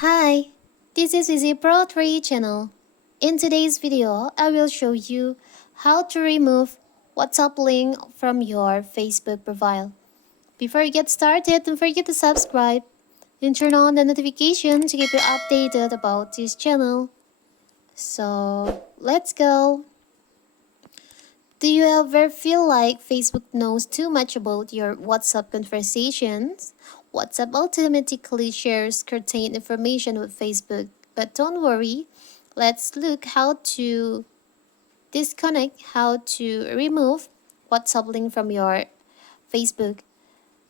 Hi, this is Easy Pro 3 channel. In today's video, I will show you how to remove WhatsApp link from your Facebook profile. Before you get started, don't forget to subscribe and turn on the notification to keep you updated about this channel. So, let's go. Do you ever feel like Facebook knows too much about your WhatsApp conversations? WhatsApp automatically shares certain information with Facebook, but don't worry. Let's look how to how to remove WhatsApp link from your Facebook.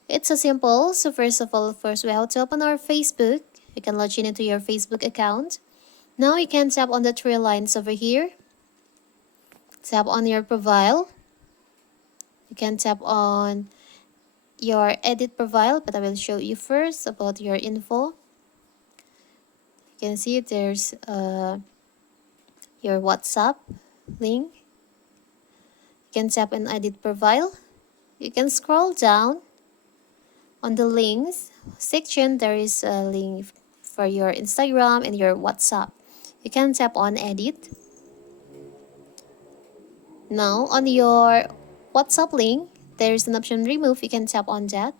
It's so simple. So first we have to open our Facebook. You can log in into your Facebook account. Now you can tap on the three lines over here. Tap on your profile. You can tap on your edit profile, but I will show you first about your info. You can see there's your WhatsApp link. You can tap on edit profile. You can scroll down on the links section. There is a link for your Instagram and your WhatsApp. You can tap on edit. Now on your WhatsApp link, there is an option remove. You can tap on that.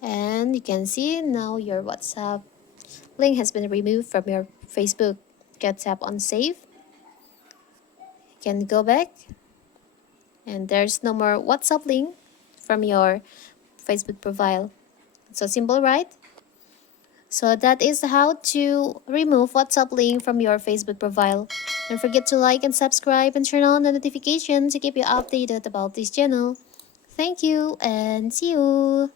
And you can see now your WhatsApp link has been removed from your Facebook. You can tap on save. You can go back. And there's no more WhatsApp link from your Facebook profile. So simple, right? So that is how to remove WhatsApp link from your Facebook profile. Don't forget to like and subscribe and turn on the notification to keep you updated about this channel. Thank you and see you.